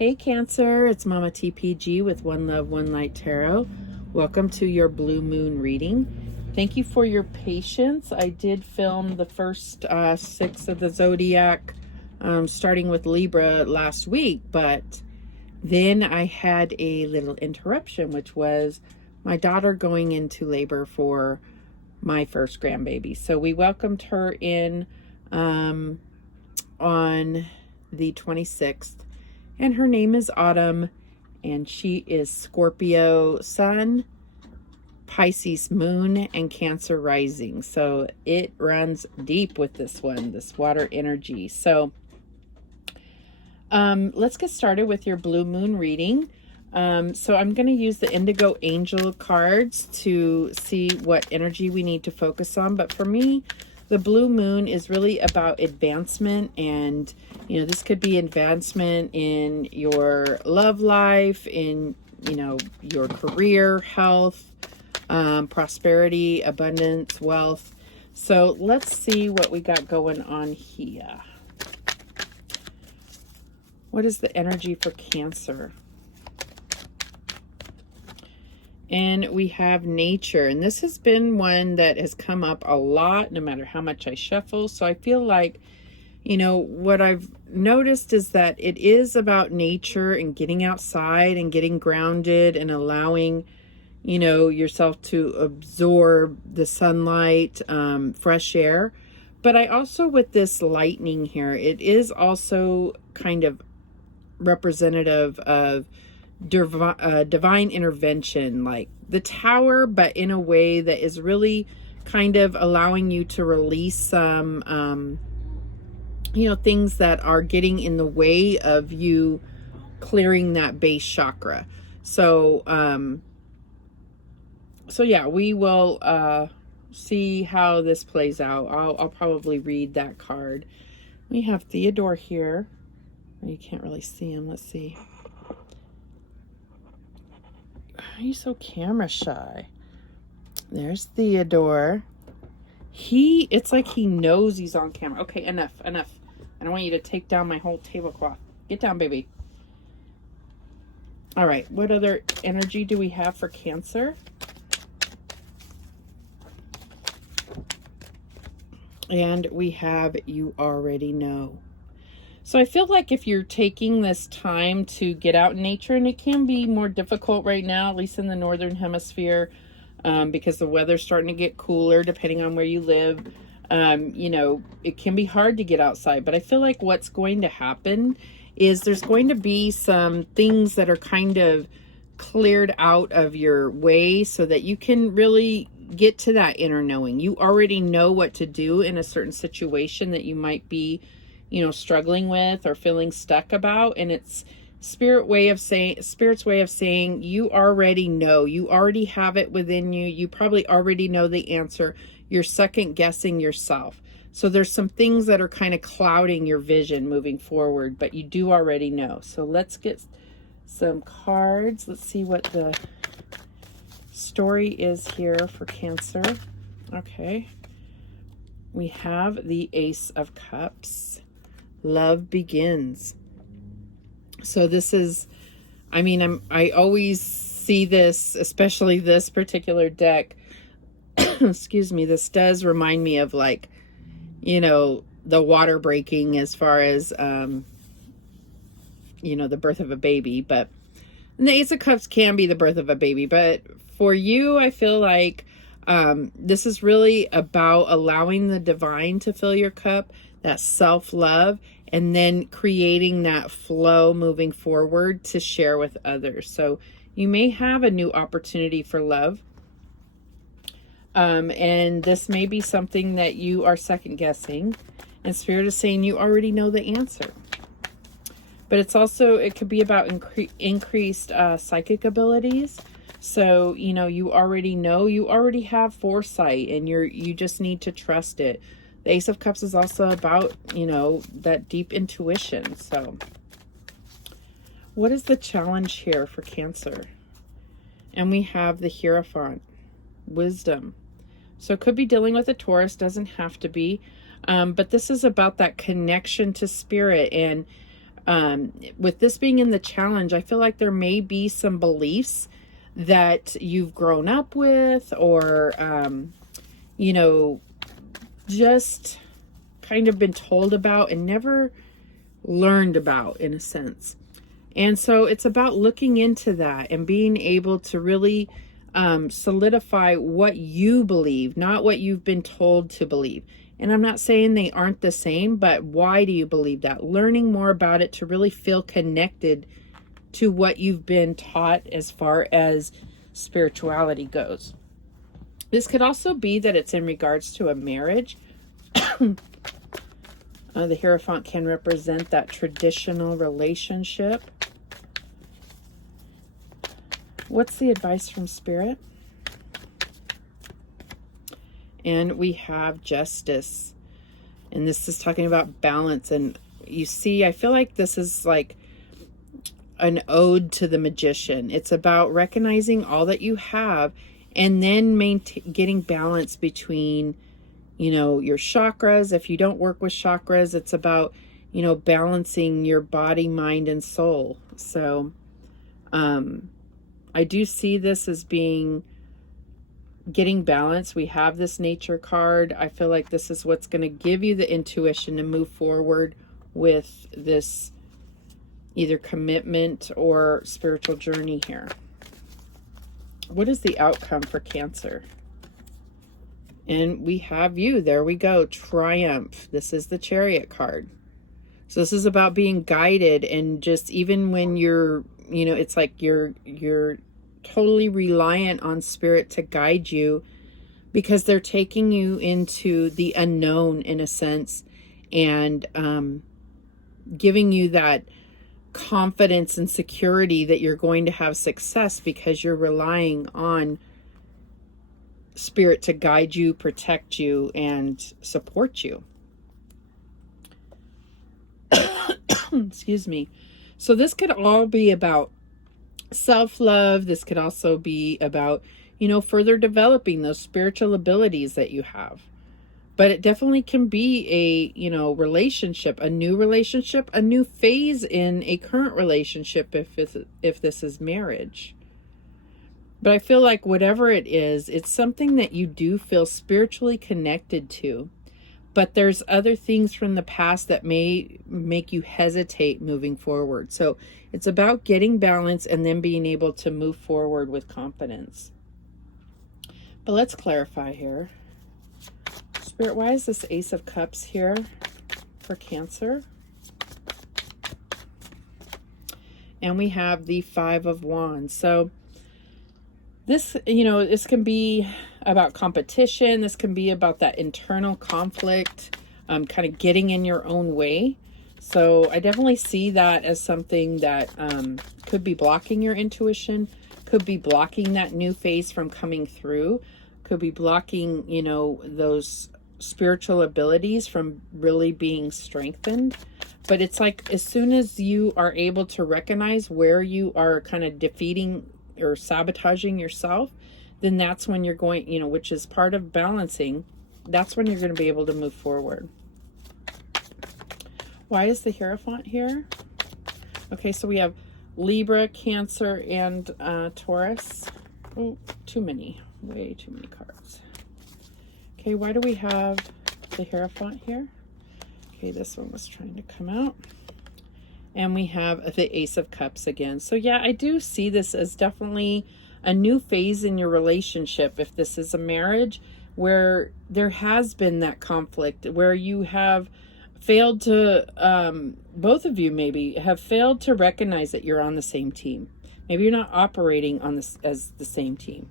Hey Cancer, it's Mama TPG with One Love, One Light Tarot. Welcome to your Blue Moon reading. Thank you for your patience. I did film the first 6 of the zodiac, starting with Libra last week, but then I had a little interruption, which was my daughter going into labor for my first grandbaby. So we welcomed her in on the 26th. And her name is Autumn, and she is Scorpio Sun, Pisces Moon, and Cancer Rising. So it runs deep with this one, this water energy. So let's get started with your Blue Moon reading. So I'm going to use the Indigo Angel cards to see what energy we need to focus on. But for me, the Blue Moon is really about advancement, and this could be advancement in your love life, in your career, health, prosperity, abundance, wealth. So let's see what we got going on here. What is the energy for Cancer? And we have nature, and this has been one that has come up a lot no matter how much I shuffle. So I feel like, what I've noticed is that it is about nature and getting outside and getting grounded and allowing, yourself to absorb the sunlight, fresh air. But I also, with this lightning here, it is also kind of representative of divine intervention, like the Tower, but in a way that is really kind of allowing you to release some things that are getting in the way of you clearing that base chakra. So yeah, we will see how this plays out. I'll probably read that card. We have Theodore here. You can't really see him. Let's see. Why are you so camera shy? There's Theodore. It's like he knows he's on camera. Okay, enough. I don't want you to take down my whole tablecloth. Get down, baby. All right, what other energy do we have for Cancer? And we have You Already Know. So I feel like if you're taking this time to get out in nature, and it can be more difficult right now, at least in the Northern Hemisphere, because the weather's starting to get cooler depending on where you live. It can be hard to get outside, but I feel like what's going to happen is there's going to be some things that are kind of cleared out of your way so that you can really get to that inner knowing. You already know what to do in a certain situation that you might be struggling with or feeling stuck about, and it's Spirit's way of saying you already know. You already have it within you. You probably already know the answer. You're second guessing yourself. So there's some things that are kind of clouding your vision moving forward, but you do already know. So let's get some cards. Let's see what the story is here for Cancer. Okay. We have the Ace of Cups. Love begins. So this is, I always see this, especially this particular deck. Excuse me. This does remind me of the water breaking as far as, the birth of a baby. But the Ace of Cups can be the birth of a baby. But for you, I feel like this is really about allowing the divine to fill your cup, that self-love, and then creating that flow moving forward to share with others. So you may have a new opportunity for love. And this may be something that you are second guessing, and Spirit is saying you already know the answer. But it could be about increased psychic abilities. So, you already know, you already have foresight, and you just need to trust it. The Ace of Cups is also about, that deep intuition. So what is the challenge here for Cancer? And we have the Hierophant, wisdom. So it could be dealing with a Taurus, doesn't have to be. But this is about that connection to spirit and With this being in the challenge, I feel like there may be some beliefs that you've grown up with, or, you know, just kind of been told about and never learned about, in a sense. And so it's about looking into that and being able to really solidify what you believe, not what you've been told to believe. And I'm not saying they aren't the same, but why do you believe that? Learning more about it to really feel connected to what you've been taught as far as spirituality goes. This could also be that it's in regards to a marriage. The Hierophant can represent that traditional relationship. What's the advice from Spirit? And we have Justice. And this is talking about balance. And you see, I feel like this is like an ode to the Magician. It's about recognizing all that you have and then getting balance between, you know, your chakras. If you don't work with chakras, it's about, you know, balancing your body, mind, and soul. So I do see this as being getting balance. We have this Nature card. I feel like this is what's going to give you the intuition to move forward with this either commitment or spiritual journey here. What is the outcome for Cancer? And we have you. There we go. Triumph. This is the Chariot card. So this is about being guided, and just even when you're, you know, it's like you're totally reliant on Spirit to guide you, because they're taking you into the unknown in a sense, and giving you that confidence and security that you're going to have success because you're relying on Spirit to guide you, protect you, and support you. Excuse me. So this could all be about self-love. This could also be about, you know, further developing those spiritual abilities that you have. But it definitely can be a, you know, relationship, a new phase in a current relationship if this is marriage. But I feel like whatever it is, it's something that you do feel spiritually connected to. But there's other things from the past that may make you hesitate moving forward. So it's about getting balance and then being able to move forward with confidence. But let's clarify here. Spirit, why is this Ace of Cups here for Cancer? And we have the Five of Wands. So this, you know, this can be about competition. This can be about that internal conflict, kind of getting in your own way. So I definitely see that as something that could be blocking your intuition, could be blocking that new phase from coming through, could be blocking, you know, those spiritual abilities from really being strengthened. But it's like as soon as you are able to recognize where you are kind of defeating or sabotaging yourself, then that's when you're going, you know, which is part of balancing, that's when you're going to be able to move forward. Why is the Hierophant here? Okay, so we have Libra, Cancer, and Taurus. Oh, too many. Way too many cards. Okay, why do we have the Hierophant here? Okay, this one was trying to come out. And we have the Ace of Cups again. So yeah, I do see this as definitely a new phase in your relationship. If this is a marriage where there has been that conflict, where you have failed to, both of you maybe have failed to recognize that you're on the same team. Maybe you're not operating on this as the same team.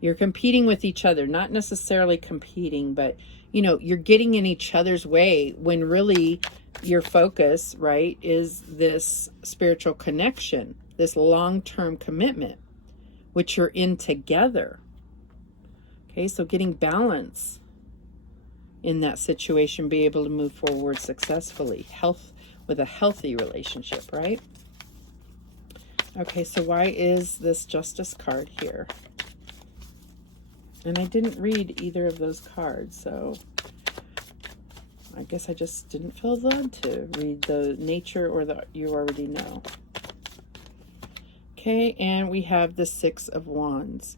You're competing with each other, not necessarily competing, but you know, you're getting in each other's way when really your focus, right, is this spiritual connection, this long-term commitment, which you're in together. Okay, so getting balance in that situation, be able to move forward successfully, with a healthy relationship, right? Okay, so why is this Justice card here? And I didn't read either of those cards, so I guess I just didn't feel led to read the nature or the you already know. Okay, and we have the Six of Wands.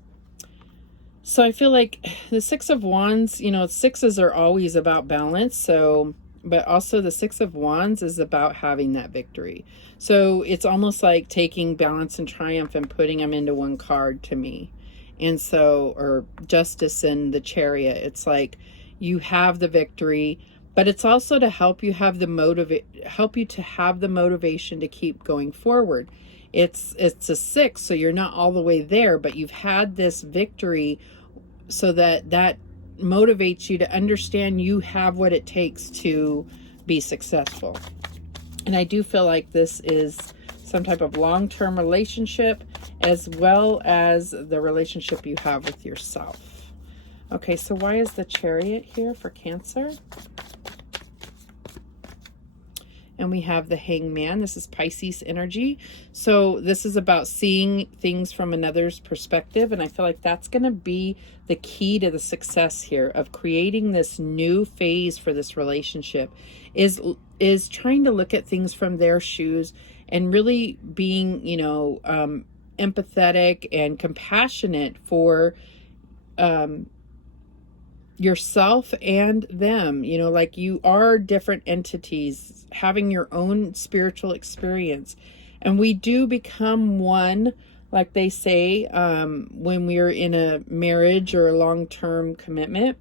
So I feel like the Six of Wands, you know, sixes are always about balance. So, but also the Six of Wands is about having that victory. So it's almost like taking balance and triumph and putting them into one card to me. And so, or Justice and the Chariot, it's like you have the victory, but it's also to help you have the help you to have the motivation to keep going forward. It's a six, so you're not all the way there, but you've had this victory so that motivates you to understand you have what it takes to be successful. And I do feel like this is some type of long-term relationship as well as the relationship you have with yourself. Okay, so why is the Chariot here for Cancer? And we have the Hangman. This is Pisces energy. So this is about seeing things from another's perspective. And I feel like that's going to be the key to the success here of creating this new phase for this relationship is trying to look at things from their shoes and really being, you know, empathetic and compassionate for yourself and them. You know, like you are different entities having your own spiritual experience, and we do become one, like they say, when we're in a marriage or a long-term commitment,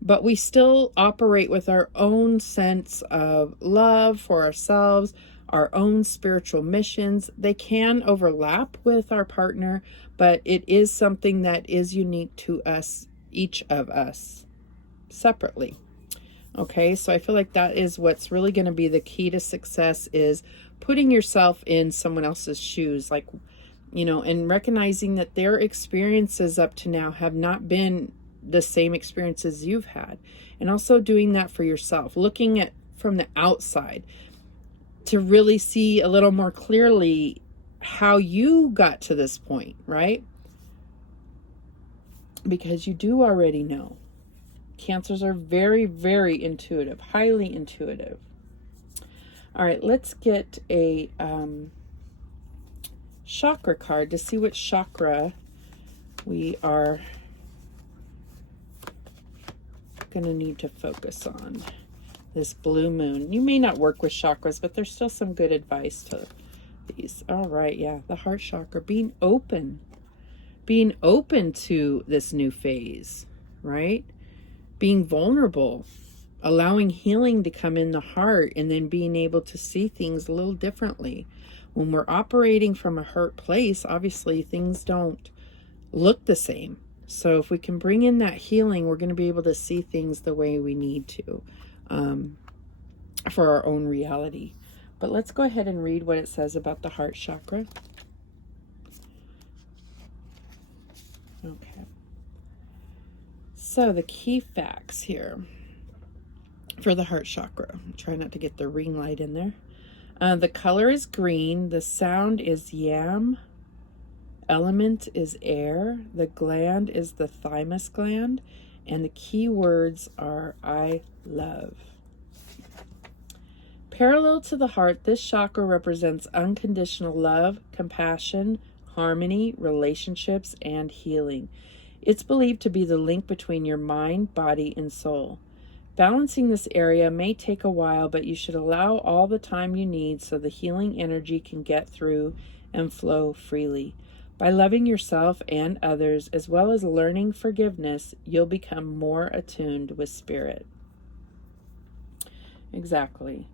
but we still operate with our own sense of love for ourselves, our own spiritual missions. They can overlap with our partner, but it is something that is unique to us, each of us separately. Okay, so I feel like that is what's really going to be the key to success, is putting yourself in someone else's shoes, like, you know, and recognizing that their experiences up to now have not been the same experiences you've had, and also doing that for yourself, looking at from the outside to really see a little more clearly how you got to this point, right? Because you do already know. Cancers are very, very intuitive, highly intuitive. All right, let's get a chakra card to see which chakra we are going to need to focus on this blue moon. You may not work with chakras, but there's still some good advice to these. All right, yeah, the heart chakra, being open to this new phase, right? Being vulnerable, allowing healing to come in the heart, and then being able to see things a little differently. When we're operating from a hurt place, obviously things don't look the same. So if we can bring in that healing, we're going to be able to see things the way we need to for our own reality. But let's go ahead and read what it says about the heart chakra. Okay. So the key facts here for the heart chakra. Try not to get the ring light in there. The color is green. The sound is yam. Element is air. The gland is the thymus gland. And the key words are I love. Parallel to the heart, this chakra represents unconditional love, compassion, harmony, relationships, and healing. It's believed to be the link between your mind, body, and soul. Balancing this area may take a while, but you should allow all the time you need so the healing energy can get through and flow freely. By loving yourself and others, as well as learning forgiveness, you'll become more attuned with spirit. Exactly.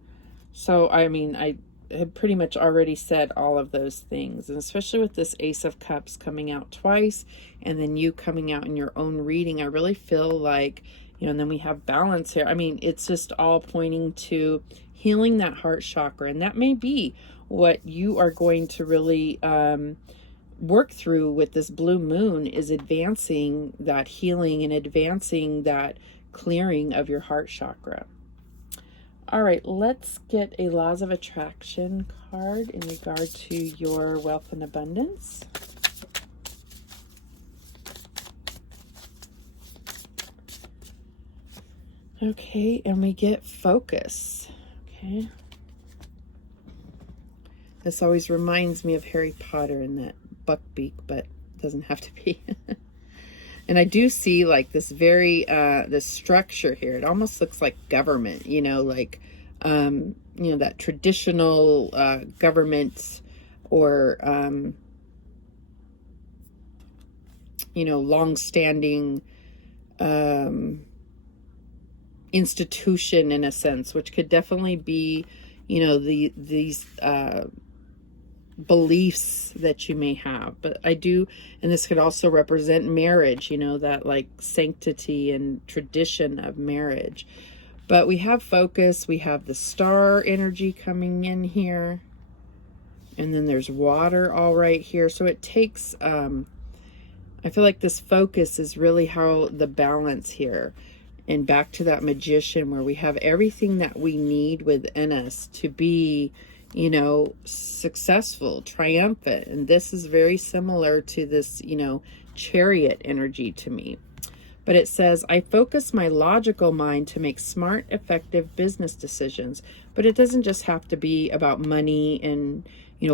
So, I mean, I have pretty much already said all of those things, and especially with this Ace of Cups coming out twice, and then you coming out in your own reading, I really feel like, you know, and then we have balance here. I mean, it's just all pointing to healing that heart chakra, and that may be what you are going to really work through with this blue moon, is advancing that healing and advancing that clearing of your heart chakra. All right, let's get a Laws of Attraction card in regard to your wealth and abundance. Okay, and we get focus. Okay. This always reminds me of Harry Potter and that buckbeak, but it doesn't have to be. And I do see like this very, this structure here. It almost looks like government, like, that traditional government or, long-standing institution in a sense, which could definitely be, these beliefs that you may have. But I do, and this could also represent marriage, that like sanctity and tradition of marriage. But we have focus, we have the star energy coming in here, and then there's water all right here. So it takes, I feel like this focus is really how the balance here. And back to that magician where we have everything that we need within us to be, successful, triumphant. And this is very similar to this, chariot energy to me. But it says, I focus my logical mind to make smart, effective business decisions. But it doesn't just have to be about money and,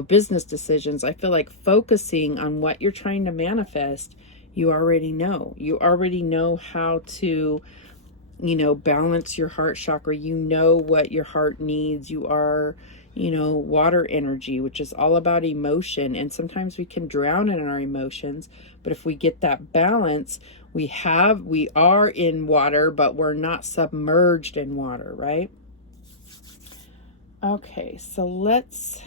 business decisions. I feel like focusing on what you're trying to manifest, you already know. You already know how to, balance your heart chakra. You know what your heart needs. You are, water energy, which is all about emotion. And sometimes we can drown in our emotions. But if we get that balance, we are in water, but we're not submerged in water, right? Okay, so let's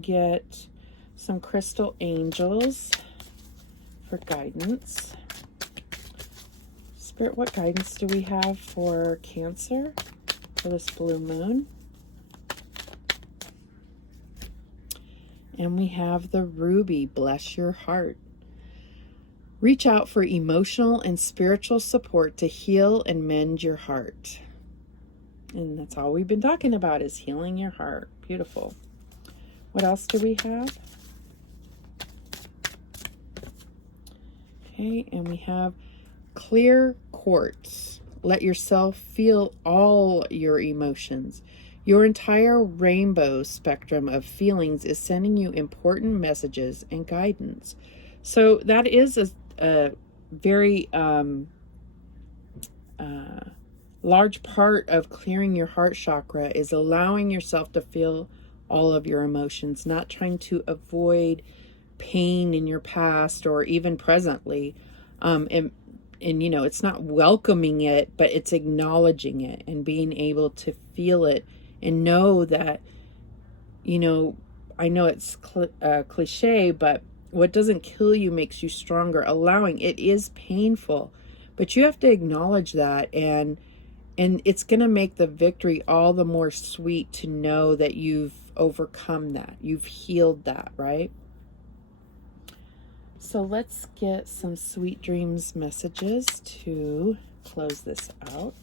get some crystal angels for guidance. Spirit, what guidance do we have for Cancer for this blue moon? And we have the ruby, bless your heart. Reach out for emotional and spiritual support to heal and mend your heart. And that's all we've been talking about is healing your heart. Beautiful. What else do we have? Okay, and we have clear quartz. Let yourself feel all your emotions. Your entire rainbow spectrum of feelings is sending you important messages and guidance. So that is a very large part of clearing your heart chakra is allowing yourself to feel all of your emotions, not trying to avoid pain in your past or even presently. And it's not welcoming it, but it's acknowledging it and being able to feel it and know that, I know it's cliche, but what doesn't kill you makes you stronger. Allowing it is painful, but you have to acknowledge that, and it's going to make the victory all the more sweet to know that you've overcome that, you've healed that, right? So let's get some sweet dreams messages to close this out.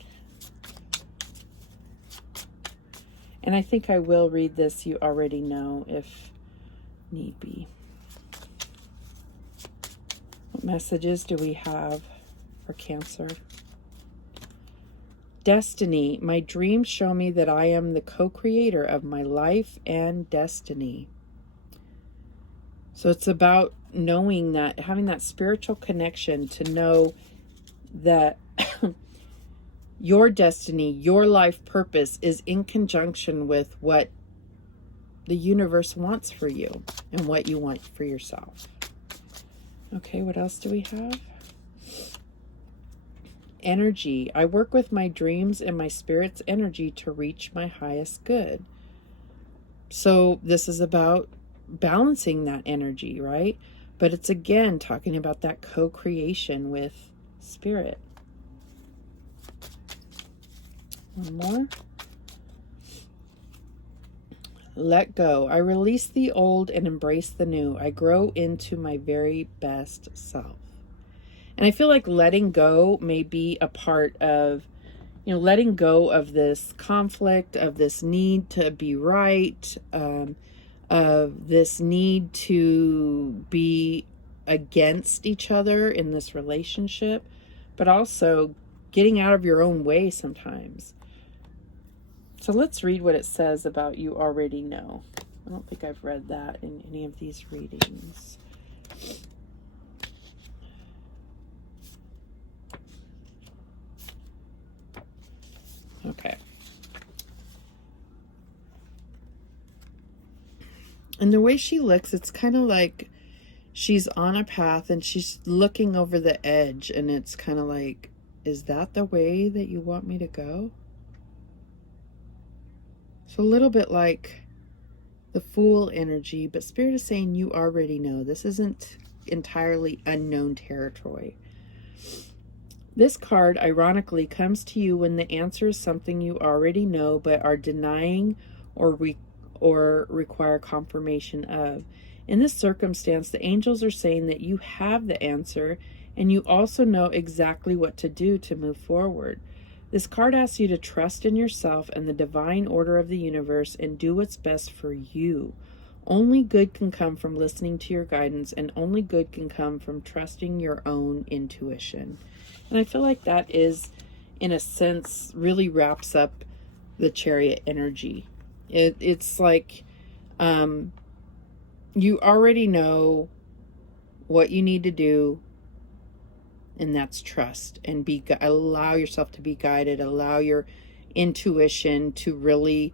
And I think I will read this, you already know, if need be. What messages do we have for Cancer? Destiny. My dreams show me that I am the co-creator of my life and destiny. So it's about knowing that, having that spiritual connection to know that your destiny, your life purpose is in conjunction with what the universe wants for you and what you want for yourself. Okay, what else do we have? Energy. I work with my dreams and my spirit's energy to reach my highest good. So this is about balancing that energy, right? But it's again talking about that co-creation with spirit. One more. Let go. I release the old and embrace the new. I grow into my very best self. And I feel like letting go may be a part of, letting go of this conflict, of this need to be right, of this need to be against each other in this relationship, but also getting out of your own way sometimes. So let's read what it says about you already know. I don't think I've read that in any of these readings. Okay. And the way she looks, it's kind of like she's on a path and she's looking over the edge, and it's kind of like, is that the way that you want me to go? So a little bit like the Fool energy, but Spirit is saying you already know. This isn't entirely unknown territory. This card, ironically, comes to you when the answer is something you already know but are denying or require confirmation of. In this circumstance, the angels are saying that you have the answer and you also know exactly what to do to move forward. This card asks you to trust in yourself and the divine order of the universe and do what's best for you. Only good can come from listening to your guidance, and only good can come from trusting your own intuition. And I feel like that is, in a sense, really wraps up the Chariot energy. It's like you already know what you need to do, and that's trust, and allow yourself to be guided, allow your intuition to really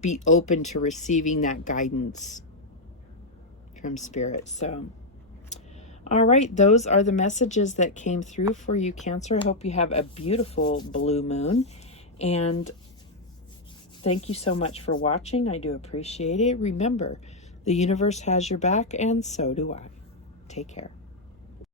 be open to receiving that guidance from Spirit. So, all right, those are the messages that came through for you, Cancer. I hope you have a beautiful blue moon, and thank you so much for watching. I do appreciate it. Remember, the universe has your back, and so do I. Take care.